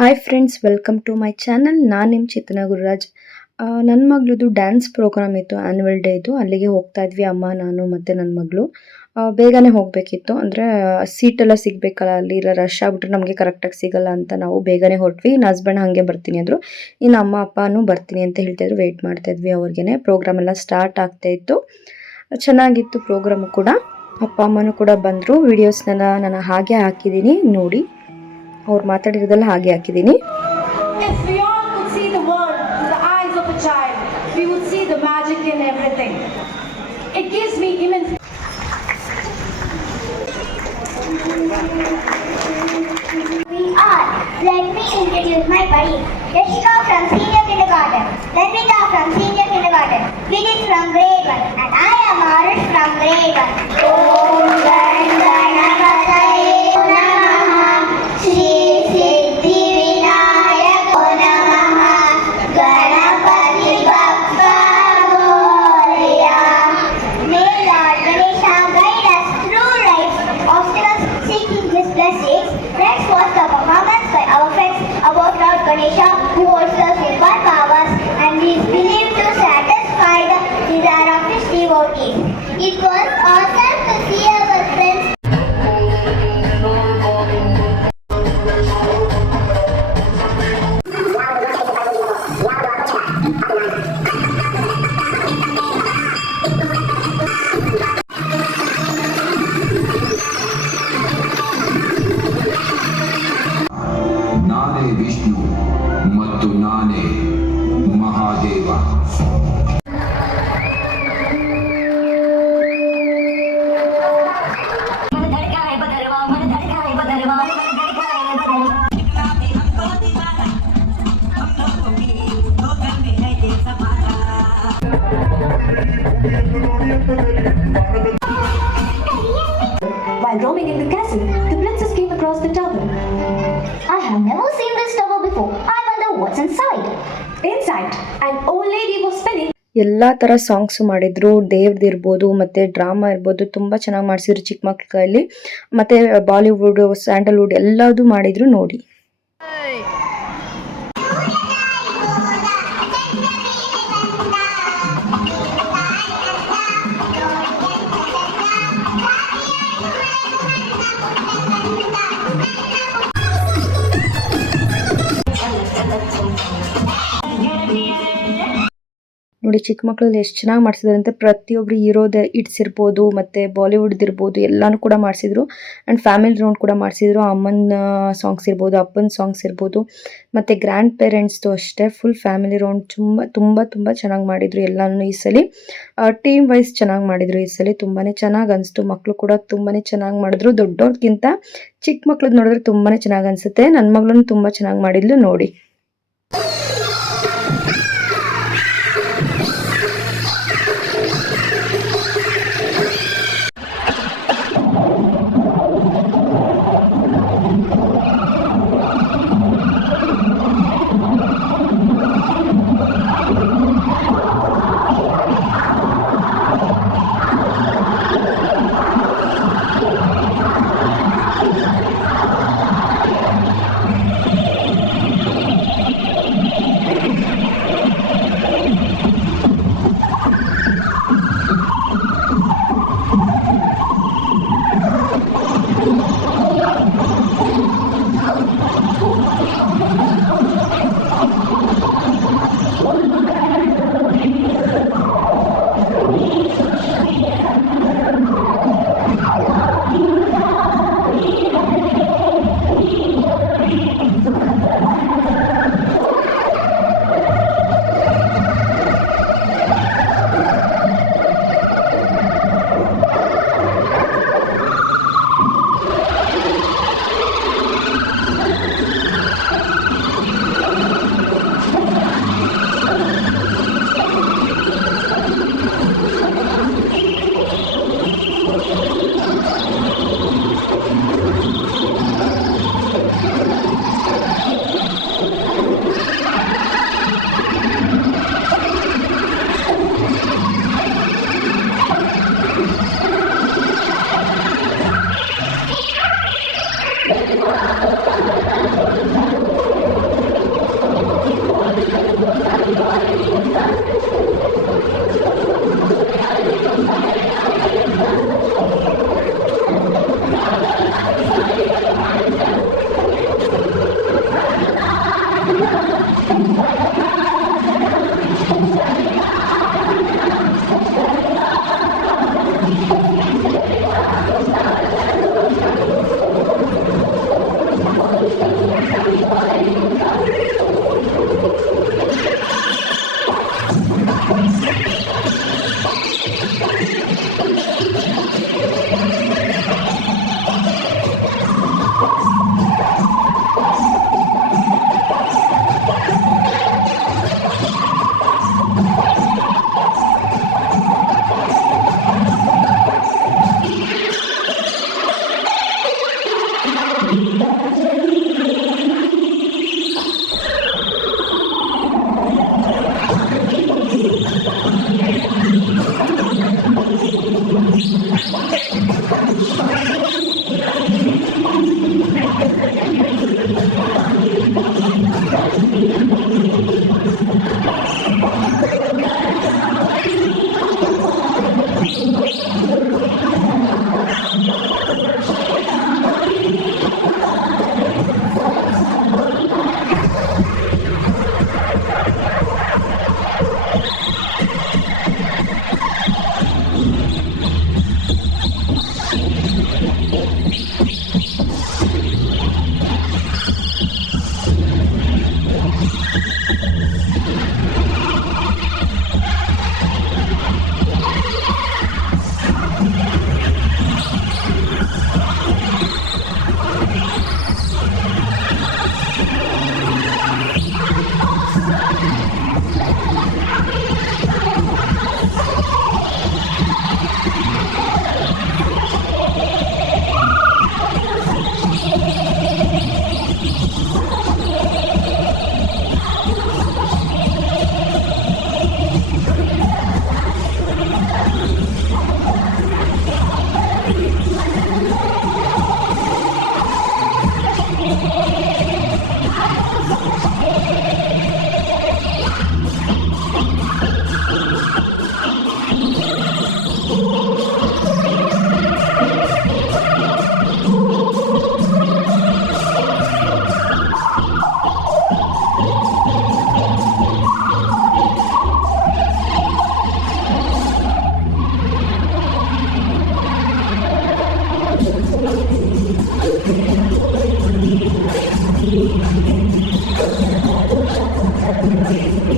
Hi friends welcome to my channel ನಾನು ನಿಮ್ಮ ಚಿತ್ತನ ಗುರುರಾಜ್. ನನ್ನ ಮಗಳದು ಡ್ಯಾನ್ಸ್ ಪ್ರೋಗ್ರಾಮ್ ಇತ್ತು ಆ್ಯನ್ಯುವಲ್ ಡೇ ಇದು ಅಲ್ಲಿಗೆ ಹೋಗ್ತಾ ಇದ್ವಿ ಅಮ್ಮ, ನಾನು ಮತ್ತು ನನ್ನ ಮಗಳು. ಬೇಗನೆ ಹೋಗಬೇಕಿತ್ತು. ಅಂದರೆ ಸೀಟೆಲ್ಲ ಸಿಗಬೇಕಲ್ಲ, ಅಲ್ಲಿ ಇಲ್ಲ ರಶ್ ಆಗಿಬಿಟ್ರೆ ನಮಗೆ ಕರೆಕ್ಟಾಗಿ ಸಿಗಲ್ಲ ಅಂತ ನಾವು ಬೇಗನೆ ಹೊರಟ್ವಿ. ನನ್ನ ಹಸ್ಬೆಂಡ್ ಹಾಗೆ ಬರ್ತೀನಿ ಅಂದರು. ಇನ್ನು ಅಮ್ಮ, ಅಪ್ಪನೂ ಬರ್ತೀನಿ ಅಂತ ಹೇಳ್ತಾಯಿದ್ರು ವೆಯ್ಟ್ ಮಾಡ್ತಾ ಇದ್ವಿ ಅವ್ರಿಗೇನೆ. ಪ್ರೋಗ್ರಾಮ್ ಎಲ್ಲ ಸ್ಟಾರ್ಟ್ ಆಗ್ತಾ ಇತ್ತು. ಚೆನ್ನಾಗಿತ್ತು ಪ್ರೋಗ್ರಾಮು ಕೂಡ. ಅಪ್ಪ, ಅಮ್ಮನೂ ಕೂಡ ಬಂದರು. ವೀಡಿಯೋಸ್ನೆಲ್ಲ ನಾನು ಹಾಗೆ ಹಾಕಿದ್ದೀನಿ, ನೋಡಿ. ಅವ್ರು ಮಾತಾಡಿರೋದೆಲ್ಲ ಹಾಗೆ ಹಾಕಿದ್ದೀನಿ If we all could see the world ಎಲ್ಲ ತರ ಸಾಂಗ್ಸ್ ಮಾಡಿದ್ರು. ದೇವ್ರದಿರ್ಬೋದು ಮತ್ತೆ ಡ್ರಾಮಾ ಇರ್ಬೋದು, ತುಂಬಾ ಚೆನ್ನಾಗಿ ಮಾಡಿಸಿದ್ರು ಚಿಕ್ಕ ಮಕ್ಕಳಲ್ಲಿ ಮತ್ತು ಬಾಲಿವುಡ್ ಸ್ಯಾಂಡಲ್ವುಡ್ ಎಲ್ಲದೂ ಮಾಡಿದ್ರು ನೋಡಿ. ನೋಡಿ, ಚಿಕ್ಕ ಮಕ್ಕಳಲ್ಲಿ ಎಷ್ಟು ಚೆನ್ನಾಗಿ ಮಾಡಿಸಿದ್ದಾರೆ ಅಂತ ಪ್ರತಿಯೊಬ್ಬರು ಹೀರೋದ ಇರ್ಬೋದು ಮತ್ತು ಬಾಲಿವುಡ್ ಇರ್ಬೋದು, ಎಲ್ಲನೂ ಕೂಡ ಮಾಡಿಸಿದ್ರು. ಆ್ಯಂಡ್ ಫ್ಯಾಮಿಲಿ ರೌಂಡ್ ಕೂಡ ಮಾಡಿಸಿದ್ರು. ಅಮ್ಮನ ಸಾಂಗ್ಸ್ ಇರ್ಬೋದು, ಅಪ್ಪನ ಸಾಂಗ್ಸ್ ಇರ್ಬೋದು, ಮತ್ತು ಗ್ರ್ಯಾಂಡ್ ಪೇರೆಂಟ್ಸ್ದು ಅಷ್ಟೇ. ಫುಲ್ ಫ್ಯಾಮಿಲಿ ರೌಂಡ್ ತುಂಬ ತುಂಬ ತುಂಬ ಚೆನ್ನಾಗಿ ಮಾಡಿದರು ಎಲ್ಲನೂ ಈ ಸಲ. ಟೀಮ್ ವೈಸ್ ಚೆನ್ನಾಗಿ ಮಾಡಿದರು ಈ ಸಲ. ತುಂಬಾ ಚೆನ್ನಾಗಿ ಅನಿಸ್ತು. ಮಕ್ಕಳು ಕೂಡ ತುಂಬಾ ಚೆನ್ನಾಗಿ ಮಾಡಿದ್ರು. ದೊಡ್ಡವ್ರಿಗಿಂತ ಚಿಕ್ಕ ಮಕ್ಳದ್ದು ನೋಡಿದ್ರೆ ತುಂಬಾ ಚೆನ್ನಾಗಿ ಅನಿಸುತ್ತೆ. ನನ್ನ ಮಗಳನ್ನು ತುಂಬ ಚೆನ್ನಾಗಿ ಮಾಡಿದ್ಲು, ನೋಡಿ. I'm sorry. Thank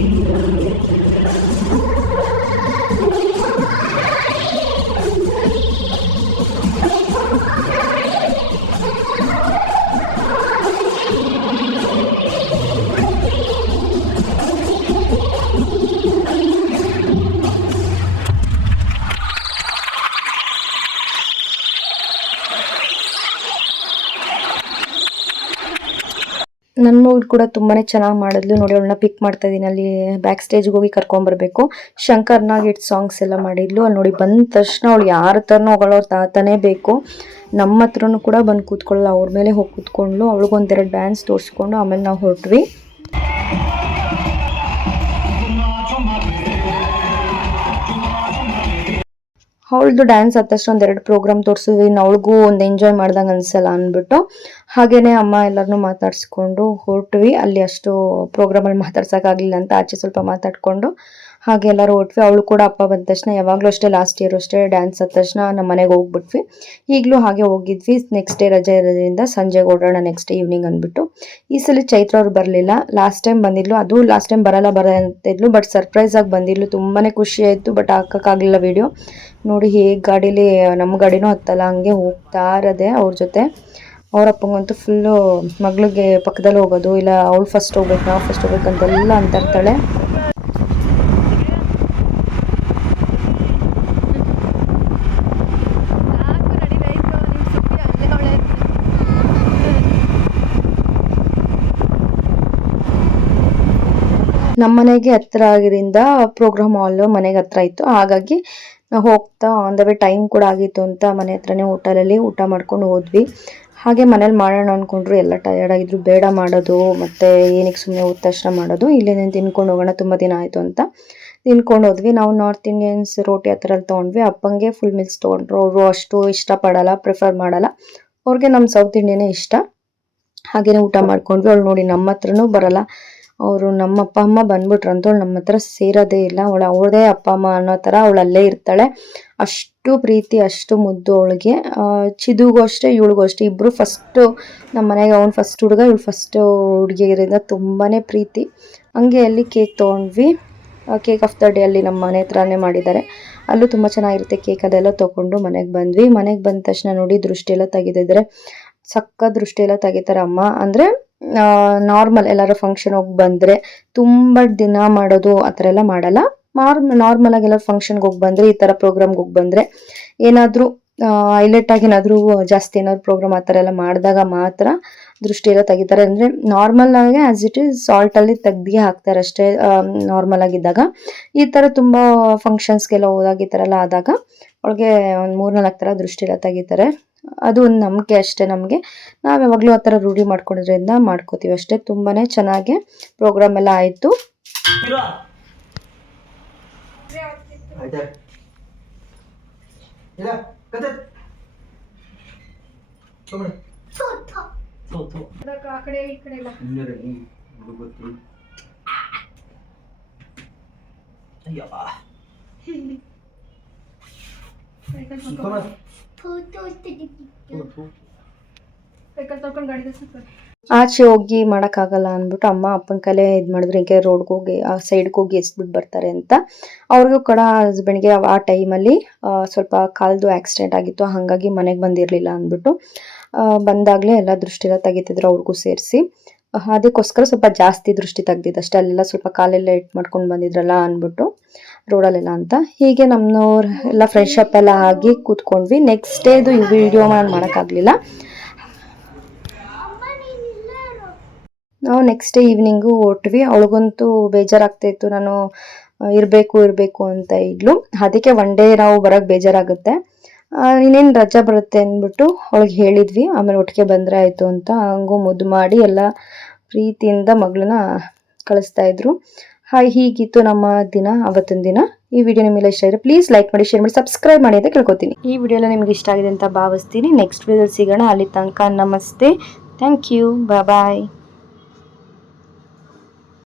you. ನನ್ನ ಮಗಳು ಕೂಡ ತುಂಬಾನೇ ಚೆನ್ನಾಗಿ ಮಾಡಿದ್ಲು. ನೋಡಿ, ಅವಳನ್ನ ಪಿಕ್ ಮಾಡ್ತಾ ಇದ್ದೀನಿ ಅಲ್ಲಿ ಬ್ಯಾಕ್ ಸ್ಟೇಜ್ಗೆ ಹೋಗಿ ಕರ್ಕೊಂಬರ್ಬೇಕು ಶಂಕರ್ನಾಗ್ ಇಟ್ ಸಾಂಗ್ಸ್ ಎಲ್ಲ ಮಾಡಿದ್ಲು. ಅಲ್ಲಿ ನೋಡಿ, ಬಂದ ತಕ್ಷಣ ಅವಳು ಯಾರ ಥರನೂ ಹೋಗಲ್ಲ. ತಾತನೇ ಬೇಕು. ನಮ್ಮ ಹತ್ರನೂ ಕೂಡ ಬಂದು ಕೂತ್ಕೊಳ್ಳಲ್ಲ. ಅವ್ರ ಮೇಲೆ ಹೋಗಿ ಕೂತ್ಕೊಂಡ್ಲು ಅವಳಿಗೊಂದೆರಡು ಡ್ಯಾನ್ಸ್ ತೋರಿಸ್ಕೊಂಡು ಆಮೇಲೆ ನಾವು ಹೊರಟ್ವಿ. ಅವಳದು ಡ್ಯಾನ್ಸ್ ಆದ ತಕ್ಷಣ ಎರಡು ಪ್ರೋಗ್ರಾಮ್ ತೋರಿಸಿದ್ವಿ. ಇನ್ನು ಅವಳಿಗೂ ಒಂದು ಎಂಜಾಯ್ ಮಾಡ್ದಂಗೆ ಅನಿಸಲ್ಲ ಅಂದ್ಬಿಟ್ಟು ಹಾಗೇನೆ ಅಮ್ಮ ಎಲ್ಲರನ್ನೂ ಮಾತಾಡಿಸ್ಕೊಂಡು ಹೊರಟ್ವಿ. ಅಲ್ಲಿ ಅಷ್ಟು ಪ್ರೋಗ್ರಾಮಲ್ಲಿ ಮಾತಾಡ್ಸೋಕ್ಕಾಗಲಿಲ್ಲ ಅಂತ ಆಚೆ ಸ್ವಲ್ಪ ಮಾತಾಡಿಕೊಂಡು. ಹಾಗೆ ಎಲ್ಲರೂ ಹೊಟ್ವಿ ಅವಳು ಕೂಡ ಅಪ್ಪ ಬಂದ ತಕ್ಷಣ, ಯಾವಾಗಲೂ ಅಷ್ಟೇ ಲಾಸ್ಟ್ ಇಯರ್ ಅಷ್ಟೇ ಡ್ಯಾನ್ಸ್ ಆದ ತಕ್ಷಣ ನಮ್ಮ ಮನೆಗೆ ಹೋಗ್ಬಿಟ್ವಿ. ಈಗಲೂ ಹಾಗೆ ಹೋಗಿದ್ವಿ. ನೆಕ್ಸ್ಟ್ ಡೇ ರಜೆ ಇರೋದ್ರಿಂದ ಸಂಜೆಗೆ ಓಡೋಣ ನೆಕ್ಸ್ಟ್ ಡೇ ಈವ್ನಿಂಗ್ ಅಂದ್ಬಿಟ್ಟು. ಈ ಸಲ ಚೈತ್ರ ಅವ್ರು ಬರಲಿಲ್ಲ. ಲಾಸ್ಟ್ ಟೈಮ್ ಬಂದಿದ್ಲು. ಅದು ಲಾಸ್ಟ್ ಟೈಮ್ ಬರಲ್ಲ ಬರ ಅಂತಿದ್ಲು ಬಟ್ ಸರ್ಪ್ರೈಸ್ ಆಗಿ ಬಂದಿದ್ಲು. ತುಂಬಾ ಖುಷಿ ಆಯಿತು. ಬಟ್ ಹಾಕೋಕ್ಕಾಗಲಿಲ್ಲ ವಿಡಿಯೋ ನೋಡಿ ಹೇಗೆ ಗಾಡೀಲಿ ನಮ್ಮ ಗಾಡಿನೂ ಹತ್ತಲ್ಲ. ಹಂಗೆ ಹೋಗ್ತಾ ಇರೋದೆ ಅವ್ರ ಜೊತೆ. ಅವ್ರ ಅಪ್ಪಂಗಂತೂ ಫುಲ್ಲು ಮಗಳಿಗೆ ಪಕ್ಕದಲ್ಲಿ ಹೋಗೋದು. ಇಲ್ಲ ಅವಳು ಫಸ್ಟ್ ಹೋಗ್ಬೇಕು, ನಾವು ಫಸ್ಟ್ ಹೋಗ್ಬೇಕು ಅಂತೆಲ್ಲ ಅಂತ ಇರ್ತಾಳೆ ನಮ್ಮ ಮನೆಗೆ ಹತ್ರ ಆಗಿರಿಂದ ಪ್ರೋಗ್ರಾಮ್ ಹಾಲ್ ಮನೆಗೆ ಹತ್ರ ಇತ್ತು. ಹಾಗಾಗಿ ನಾವು ಹೋಗ್ತಾ ಆನ್ ದ ವೇ ಟೈಮ್ ಕೂಡ ಆಗಿತ್ತು ಅಂತ ಮನೆ ಹತ್ರನೇ ಹೋಟೆಲಲ್ಲಿ ಊಟ ಮಾಡ್ಕೊಂಡು ಹೋದ್ವಿ. ಹಾಗೆ ಮನೇಲಿ ಮಾಡೋಣ ಅಂದ್ಕೊಂಡ್ರು ಎಲ್ಲ ಟಯರ್ಡ್ ಆಗಿದ್ರು. ಬೇಡ ಮಾಡೋದು, ಮತ್ತೆ ಏನಕ್ಕೆ ಸುಮ್ಮನೆ ಹೋದ ತಕ್ಷಣ ಮಾಡೋದು. ಇಲ್ಲೇ ತಿನ್ಕೊಂಡು ಹೋಗೋಣ, ತುಂಬ ದಿನ ಆಯಿತು ಅಂತ ತಿನ್ಕೊಂಡು ಹೋದ್ವಿ. ನಾವು ನಾರ್ತ್ ಇಂಡಿಯನ್ಸ್ ರೋಟಿ ಆ ಥರ ಎಲ್ಲ ತೊಗೊಂಡ್ವಿ. ಅಪ್ಪಂಗೆ ಫುಲ್ ಮಿಲ್ಸ್ ತೊಗೊಂಡ್ರು. ಅವರು ಅಷ್ಟು ಇಷ್ಟಪಡಲ್ಲ ಪ್ರಿಫರ್ ಮಾಡಲ್ಲ. ಅವ್ರಿಗೆ ನಮ್ಮ ಸೌತ್ ಇಂಡಿಯನೇ ಇಷ್ಟ. ಹಾಗೆಯೇ ಊಟ ಮಾಡ್ಕೊಂಡ್ವಿ. ಅವ್ಳು ನೋಡಿ ನಮ್ಮ ಹತ್ರನೂ ಬರಲ್ಲ. ಅವರು ನಮ್ಮ ಅಪ್ಪ ಅಮ್ಮ ಬಂದ್ಬಿಟ್ರು ಅಂತ ನಮ್ಮ ಹತ್ರ ಸೇರೋದೇ ಇಲ್ಲ. ಅವಳು ಅವ್ರದೇ ಅಪ್ಪ ಅಮ್ಮ ಅನ್ನೋ ಥರ ಅವಳು ಅಲ್ಲೇ ಇರ್ತಾಳೆ. ಅಷ್ಟು ಪ್ರೀತಿ, ಅಷ್ಟು ಮುದ್ದು ಅವಳಿಗೆ. ಚಿದುಗೂ ಅಷ್ಟೇ, ಇವಳಿಗೂ ಅಷ್ಟೇ. ಇಬ್ಬರು ಫಸ್ಟು ನಮ್ಮ ಮನೆಗೆ ಅವ್ನು ಫಸ್ಟ್ ಹುಡುಗ, ಇವಳು ಫಸ್ಟು ಹುಡುಗಿಯರಿಂದ ತುಂಬಾ ಪ್ರೀತಿ. ಹಂಗೆ ಅಲ್ಲಿ ಕೇಕ್ ತೊಗೊಂಡ್ವಿ. ಕೇಕ್ ಆಫ್ ದ ಡೇ ಅಲ್ಲಿ ನಮ್ಮ ಮನೆ ಹತ್ರನೇ ಮಾಡಿದ್ದಾರೆ. ಅಲ್ಲೂ ತುಂಬ ಚೆನ್ನಾಗಿರುತ್ತೆ ಕೇಕ್ ಅದೆಲ್ಲ ತೊಗೊಂಡು ಮನೆಗೆ ಬಂದ್ವಿ. ಮನೆಗೆ ಬಂದ ತಕ್ಷಣ ನೋಡಿ ದೃಷ್ಟಿಯೆಲ್ಲ ತೆಗೆದಿದ್ರೆ ಸಕ್ಕ ದೃಷ್ಟಿಯೆಲ್ಲ ತೆಗಿತಾರೆ ಅಮ್ಮ ಅಂದರೆ ನಾರ್ಮಲ್ ಎಲ್ಲರ ಫಂಕ್ಷನ್ ಹೋಗಿ ಬಂದರೆ ತುಂಬ ದಿನ ಮಾಡೋದು ಆ ಥರ ಎಲ್ಲ ಮಾಡಲ್ಲ. ನಾರ್ಮ್ ನಾರ್ಮಲ್ ಆಗಿ ಎಲ್ಲರೂ ಫಂಕ್ಷನ್ಗೆ ಹೋಗಿ ಬಂದರೆ ಈ ಥರ ಪ್ರೋಗ್ರಾಮ್ಗೆ ಹೋಗಿ ಬಂದರೆ ಏನಾದರೂ ಹೈಲೈಟ್ ಆಗಿ ಏನಾದರೂ ಜಾಸ್ತಿ ಏನಾದ್ರು ಪ್ರೋಗ್ರಾಮ್ ಆ ಥರ ಎಲ್ಲ ಮಾಡಿದಾಗ ಮಾತ್ರ ದೃಷ್ಟಿ ಎಲ್ಲ ತೆಗಿತಾರೆ. ಅಂದರೆ ನಾರ್ಮಲ್ ಆಗಿ ಆಸ್ ಇಟ್ ಈಸ್ ಸಾಲ್ಟಲ್ಲಿ ತೆಗ್ದಿಗೆ ಹಾಕ್ತಾರೆ ಅಷ್ಟೇ ನಾರ್ಮಲ್ ಆಗಿದ್ದಾಗ ಈ ಥರ ತುಂಬ ಫಂಕ್ಷನ್ಸ್ಗೆಲ್ಲ ಹೋದಾಗ ಈ ಥರ ಎಲ್ಲ ಆದಾಗ ಅವಳಿಗೆ ಒಂದು ಮೂರು ನಾಲ್ಕು ಥರ ದೃಷ್ಟಿ ಎಲ್ಲ ತೆಗಿತಾರೆ. ಅದು ಒಂದು ನಂಬಿಕೆ ಅಷ್ಟೇ ನಮಗೆ. ನಾವು ಯಾವಾಗಲೂ ಆ ಥರ ರೂಢಿ ಮಾಡ್ಕೊಂಡಿದ್ರಿಂದ ಮಾಡ್ಕೋತೀವಿ ಅಷ್ಟೇ. ತುಂಬಾ ಚೆನ್ನಾಗಿ ಪ್ರೋಗ್ರಾಮ್ ಎಲ್ಲ ಆಯಿತು. ಆಚೆ ಹೋಗಿ ಮಾಡೋಕ್ಕಾಗಲ್ಲ ಅಂದ್ಬಿಟ್ಟು ಅಮ್ಮ ಅಪ್ಪನ ಕಲೆ ಇದು ಮಾಡಿದ್ರು ಹಿಂಗೆ ರೋಡ್ಗೆ ಹೋಗಿ ಆ ಸೈಡ್ಗೆ ಹೋಗಿ ಎಸ್ಬಿಟ್ಟು ಬರ್ತಾರೆ ಅಂತ. ಅವ್ರಿಗೂ ಕೂಡ ಹಸ್ಬೆಂಡ್ಗೆ ಆ ಟೈಮಲ್ಲಿ ಸ್ವಲ್ಪ ಕಾಲ್ದು ಆಕ್ಸಿಡೆಂಟ್ ಆಗಿತ್ತು ಹಾಗಾಗಿ ಮನೆಗೆ ಬಂದಿರಲಿಲ್ಲ ಅಂದ್ಬಿಟ್ಟು ಬಂದಾಗಲೇ ಎಲ್ಲ ದೃಷ್ಟಿ ಎಲ್ಲ ತೆಗಿತಿದ್ರು ಅವ್ರಿಗೂ ಸೇರಿಸಿ. ಅದಕ್ಕೋಸ್ಕರ ಸ್ವಲ್ಪ ಜಾಸ್ತಿ ದೃಷ್ಟಿ ತೆಗ್ದಿದ್ದು ಅಷ್ಟೇ. ಅಲ್ಲೆಲ್ಲ ಸ್ವಲ್ಪ ಕಾಲೆಲ್ಲ ಇಟ್ ಮಾಡ್ಕೊಂಡು ಬಂದಿದ್ರಲ್ಲ ಅಂದ್ಬಿಟ್ಟು ರೋಡಲ್ಲೆಲ್ಲ ಅಂತ. ಹೀಗೆ ನಮ್ಮನವ್ರು ಎಲ್ಲ ಫ್ರೆಶ್ ಎಲ್ಲ ಆಗಿ ಕೂತ್ಕೊಂಡ್ವಿ. ನೆಕ್ಸ್ಟ್ ಡೇದು ಈ ವಿಡಿಯೋ ನಾನು ಮಾಡೋಕ್ಕಾಗಲಿಲ್ಲ. ನಾವು ನೆಕ್ಸ್ಟ್ ಡೇ ಈವ್ನಿಂಗು ಹೊರಟ್ವಿ. ಅವಳಿಗಂತೂ ಬೇಜಾರಾಗ್ತಾಯಿತ್ತು ನಾನು, ಇರಬೇಕು ಇರಬೇಕು ಅಂತ ಇದ್ಲು. ಅದಕ್ಕೆ ಒನ್ ಡೇ ನಾವು ಬರೋಕ್ಕೆ ಬೇಜಾರಾಗುತ್ತೆ. ಇನ್ನೇನು ರಜಾ ಬರುತ್ತೆ ಅಂದ್ಬಿಟ್ಟು ಅವಳಿಗೆ ಹೇಳಿದ್ವಿ. ಆಮೇಲೆ ಒಟ್ಟಿಗೆ ಬಂದರೆ ಆಯಿತು ಅಂತ ಹಂಗೂ ಮುದ್ದು ಮಾಡಿ ಎಲ್ಲ ಪ್ರೀತಿಯಿಂದ ಮಗಳನ್ನ ಕಳಿಸ್ತಾ ಇದ್ರು. ಹಾಯ್, ಹೀಗಿತ್ತು ನಮ್ಮ ದಿನ, ಅವತ್ತಿನ ದಿನ. ಈ ವಿಡಿಯೋ ನಿಮಗೆ ಇಷ್ಟ ಆಗಿದೆ ಪ್ಲೀಸ್ ಲೈಕ್ ಮಾಡಿ ಶೇರ್ ಮಾಡಿ ಸಬ್ಸ್ಕ್ರೈಬ್ ಮಾಡಿ ಅಂತ ಕೇಳ್ಕೊತೀನಿ. ಈ ವಿಡಿಯೋ ನಿಮ್ಗೆ ಇಷ್ಟ ಆಗಿದೆ ಅಂತ ಭಾವಿಸ್ತೀನಿ. ನೆಕ್ಸ್ಟ್ ವಿಡಿಯೋದಲ್ಲಿ ಸಿಗೋಣ. ಅಲ್ಲಿ ತನಕ ನಮಸ್ತೆ. Thank you bye